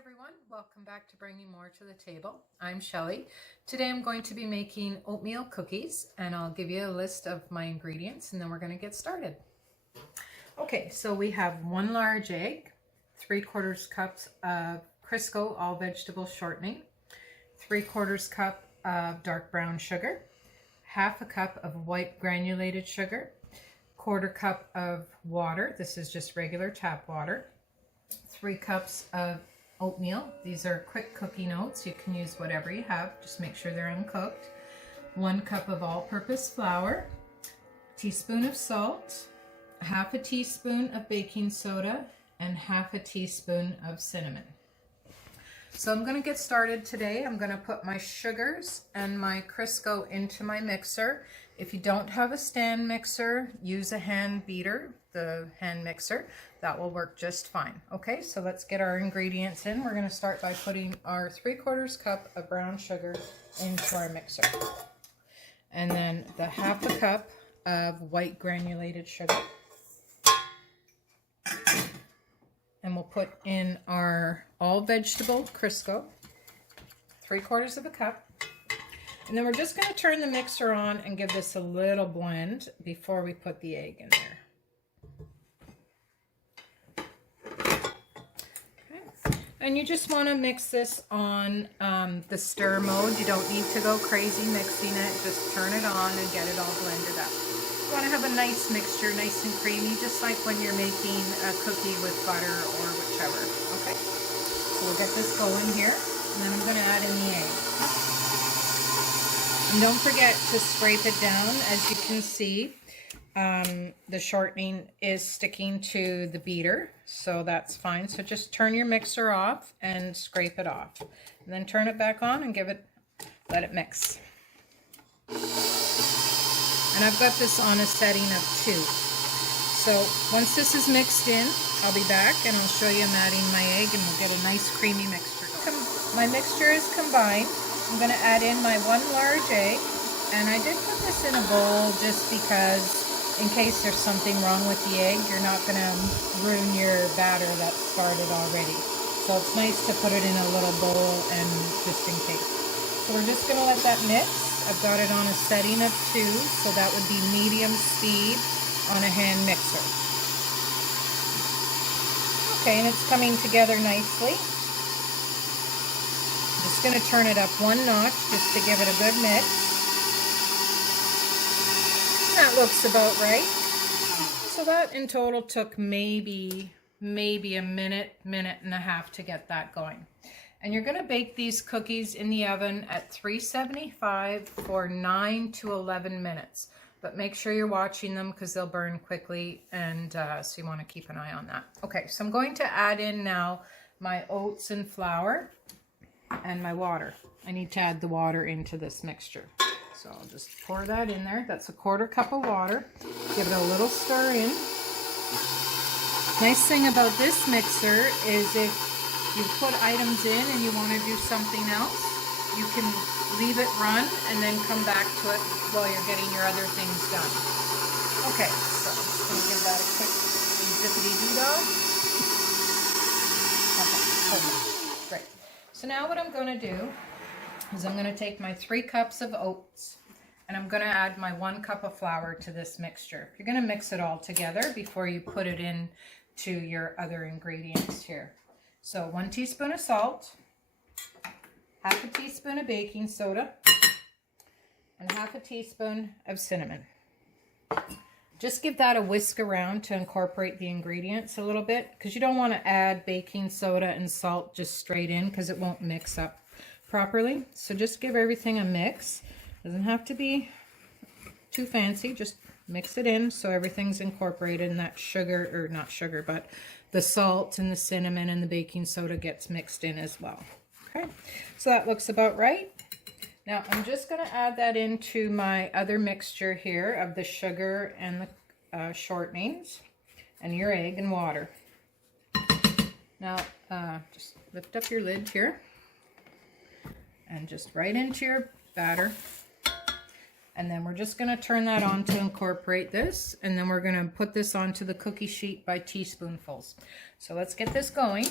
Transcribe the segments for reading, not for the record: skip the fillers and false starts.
Everyone, welcome back to Bringing More to the Table. I'm Shelly. Today I'm going to be making oatmeal cookies, and I'll give you a list of my ingredients and then we're going to get started. Okay, so we have 1 large egg, 3/4 cups of Crisco all vegetable shortening, 3/4 cup of dark brown sugar, 1/2 cup of white granulated sugar, 1/4 cup of water. This is just regular tap water. 3 cups of oatmeal. These are quick cooking oats. You can use whatever you have. Just make sure they're uncooked. 1 cup of all-purpose flour, a teaspoon of salt, 1/2 teaspoon of baking soda, and 1/2 teaspoon of cinnamon. So I'm going to get started today. I'm going to put my sugars and my Crisco into my mixer. If you don't have a stand mixer, use a hand beater, the hand mixer. That will work just fine. Okay, so let's get our ingredients in. We're going to start by putting our 3/4 cup of brown sugar into our mixer. And then the 1/2 cup of white granulated sugar. And we'll put in our all vegetable Crisco, 3/4 cup. And then we're just going to turn the mixer on and give this a little blend before we put the egg in there. Okay. And you just want to mix this on the stir mode. You don't need to go crazy mixing it. Just turn it on and get it all blended up. You want to have a nice mixture, nice and creamy, just like when you're making a cookie with butter or whichever. Okay, so we'll get this going here, and then I'm going to add in the egg. And don't forget to scrape it down. As you can see, the shortening is sticking to the beater, so that's fine. So just turn your mixer off and scrape it off, and then turn it back on and let it mix. And I've got this on a setting of 2. So once this is mixed in, I'll be back and I'll show you I'm adding my egg, and we'll get a nice creamy mixture going. My mixture is combined. I'm going to add in my 1 large egg, and I did put this in a bowl just because in case there's something wrong with the egg, you're not going to ruin your batter that's started already. So it's nice to put it in a little bowl and just in case. So we're just going to let that mix. I've got it on a setting of 2, so that would be medium speed on a hand mixer. Okay, and it's coming together nicely. I'm just going to turn it up 1 notch just to give it a good mix. That looks about right. So that in total took maybe a minute and a half to get that going. And you're going to bake these cookies in the oven at 375 for 9 to 11 minutes. But make sure you're watching them because they'll burn quickly, and so you want to keep an eye on that. Okay, so I'm going to add in now my oats and flour and my water. I need to add the water into this mixture. So I'll just pour that in there. That's a 1/4 cup of water. Give it a little stir in. Nice thing about this mixer is if you put items in and you want to do something else, you can leave it run and then come back to it while you're getting your other things done. Okay, so I'm just going to give that a quick zippity-doo-dah. Okay, perfect. Great. So now what I'm going to do is I'm going to take my 3 cups of oats and I'm going to add my 1 cup of flour to this mixture. You're going to mix it all together before you put it in to your other ingredients here. So 1 teaspoon of salt, 1/2 teaspoon of baking soda, and 1/2 teaspoon of cinnamon. Just give that a whisk around to incorporate the ingredients a little bit, because you don't want to add baking soda and salt just straight in because it won't mix up properly. So just give everything a mix. Doesn't have to be too fancy, just mix it in so everything's incorporated, and that sugar, or not sugar, but the salt and the cinnamon and the baking soda gets mixed in as well. Okay, so that looks about right. Now I'm just going to add that into my other mixture here of the sugar and the shortenings and your egg and water. Now just lift up your lid here and just right into your batter. And then we're just going to turn that on to incorporate this, and then we're going to put this onto the cookie sheet by teaspoonfuls. So let's get this going.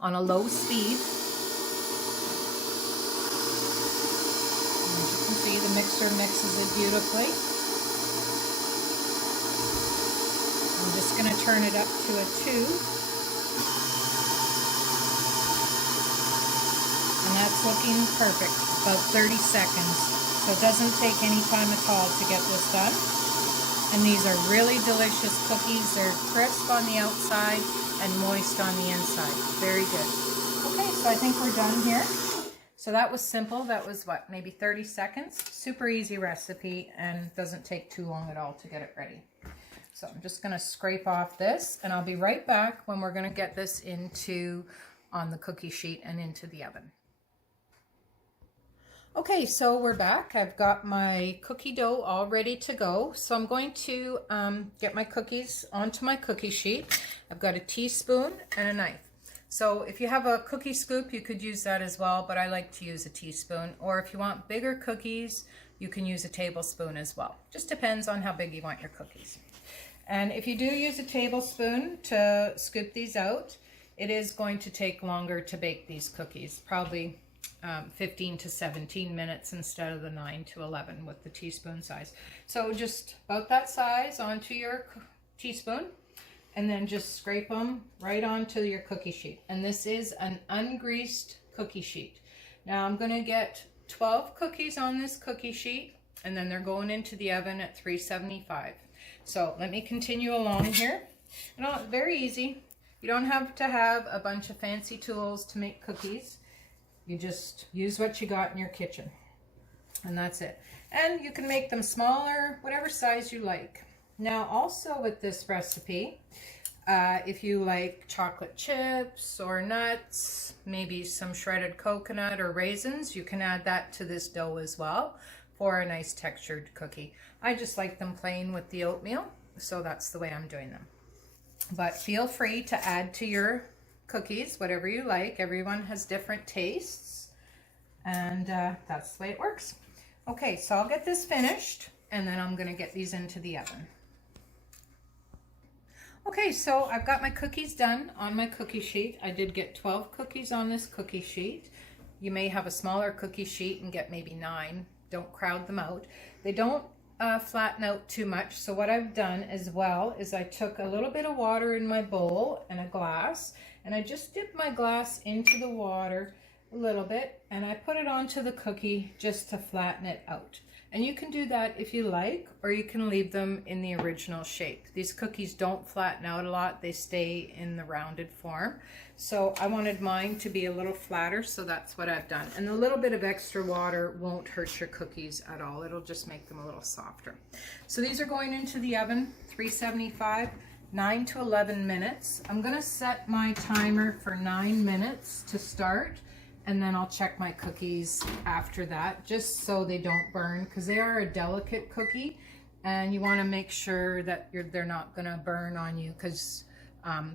on a low speed. As you can see, the mixer mixes it beautifully. I'm just going to turn it up to a 2. And that's looking perfect, about 30 seconds. So it doesn't take any time at all to get this done. And these are really delicious cookies. They're crisp on the outside and moist on the inside. Very good. Okay, so I think we're done here. So that was simple. That was what, maybe 30 seconds? Super easy recipe and doesn't take too long at all to get it ready. So I'm just gonna scrape off this and I'll be right back when we're gonna get this on the cookie sheet and into the oven. Okay, so we're back. I've got my cookie dough all ready to go. So I'm going to get my cookies onto my cookie sheet. I've got a teaspoon and a knife. So if you have a cookie scoop, you could use that as well, but I like to use a teaspoon. Or if you want bigger cookies, you can use a tablespoon as well. Just depends on how big you want your cookies. And if you do use a tablespoon to scoop these out, it is going to take longer to bake these cookies, probably 15 to 17 minutes instead of the 9 to 11 with the teaspoon size. So just about that size onto your teaspoon and then just scrape them right onto your cookie sheet. And this is an ungreased cookie sheet. Now I'm going to get 12 cookies on this cookie sheet and then they're going into the oven at 375. So let me continue along here. Very easy. You don't have to have a bunch of fancy tools to make cookies. You just use what you got in your kitchen, and that's it. And you can make them smaller, whatever size you like. Now, also with this recipe, if you like chocolate chips or nuts, maybe some shredded coconut or raisins, you can add that to this dough as well for a nice textured cookie. I just like them plain with the oatmeal, so that's the way I'm doing them. But feel free to add to your cookies whatever you like. Everyone has different tastes, and that's the way it works. Okay, so I'll get this finished and then I'm going to get these into the oven. Okay, so I've got my cookies done on my cookie sheet. I did get 12 cookies on this cookie sheet. You may have a smaller cookie sheet and get maybe 9. Don't crowd them out. They don't flatten out too much. So what I've done as well is I took a little bit of water in my bowl and a glass, and I just dipped my glass into the water a little bit and I put it onto the cookie just to flatten it out. And you can do that if you like, or you can leave them in the original shape. These cookies don't flatten out a lot. They stay in the rounded form. So I wanted mine to be a little flatter, so that's what I've done. And a little bit of extra water won't hurt your cookies at all. It'll just make them a little softer. So these are going into the oven, 375, 9 to 11 minutes. I'm gonna set my timer for 9 minutes to start, and then I'll check my cookies after that, just so they don't burn, because they are a delicate cookie, and you wanna make sure that they're not gonna burn on you, because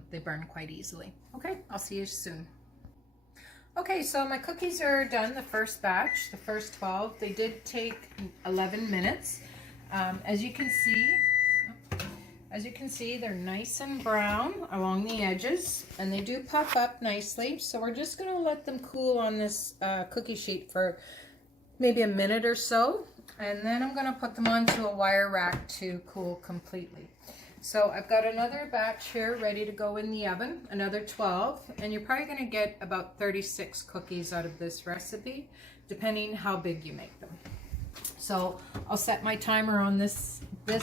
they burn quite easily. Okay, I'll see you soon. Okay, so my cookies are done, the first batch, the first 12. They did take 11 minutes. As you can see, they're nice and brown along the edges, and they do puff up nicely. So we're just gonna let them cool on this cookie sheet for maybe a minute or so, and then I'm gonna put them onto a wire rack to cool completely. So I've got another batch here ready to go in the oven, another 12, and you're probably gonna get about 36 cookies out of this recipe, depending how big you make them. So I'll set my timer on this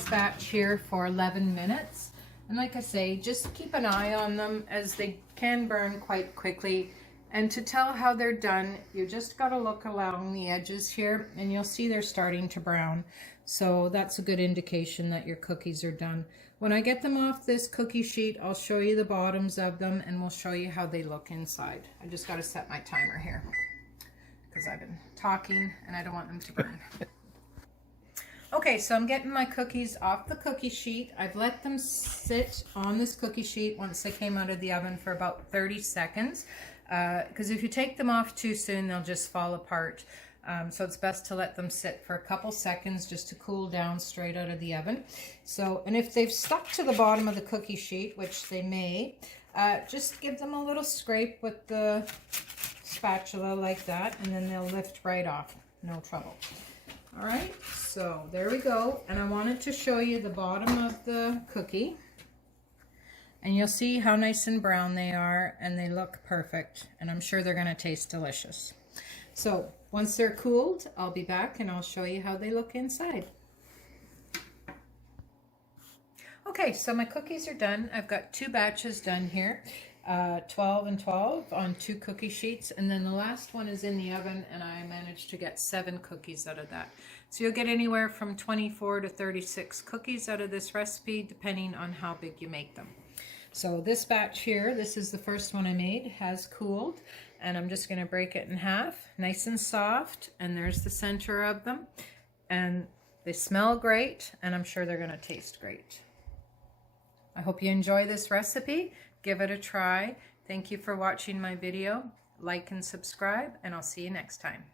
batch here for 11 minutes. And like I say, just keep an eye on them, as they can burn quite quickly. And to tell how they're done, you just gotta look along the edges here and you'll see they're starting to brown. So that's a good indication that your cookies are done. When I get them off this cookie sheet, I'll show you the bottoms of them and we'll show you how they look inside. I just gotta set my timer here because I've been talking and I don't want them to burn. Okay, so I'm getting my cookies off the cookie sheet. I've let them sit on this cookie sheet once they came out of the oven for about 30 seconds. Because if you take them off too soon, they'll just fall apart. So it's best to let them sit for a couple seconds just to cool down straight out of the oven. So, and if they've stuck to the bottom of the cookie sheet, which they may, Just give them a little scrape with the spatula like that, and then they'll lift right off. No trouble. All right, so there we go. And I wanted to show you the bottom of the cookie. And you'll see how nice and brown they are, and they look perfect. And I'm sure they're going to taste delicious. So once they're cooled, I'll be back and I'll show you how they look inside. Okay, so my cookies are done. I've got 2 batches done here, 12 and 12 on 2 cookie sheets, and then the last one is in the oven, and I managed to get 7 cookies out of that. So you'll get anywhere from 24 to 36 cookies out of this recipe, depending on how big you make them. So this batch here, this is the first one I made, has cooled, and I'm just going to break it in half, nice and soft, and there's the center of them, and they smell great, and I'm sure they're going to taste great. I hope you enjoy this recipe. Give it a try. Thank you for watching my video. Like and subscribe, and I'll see you next time.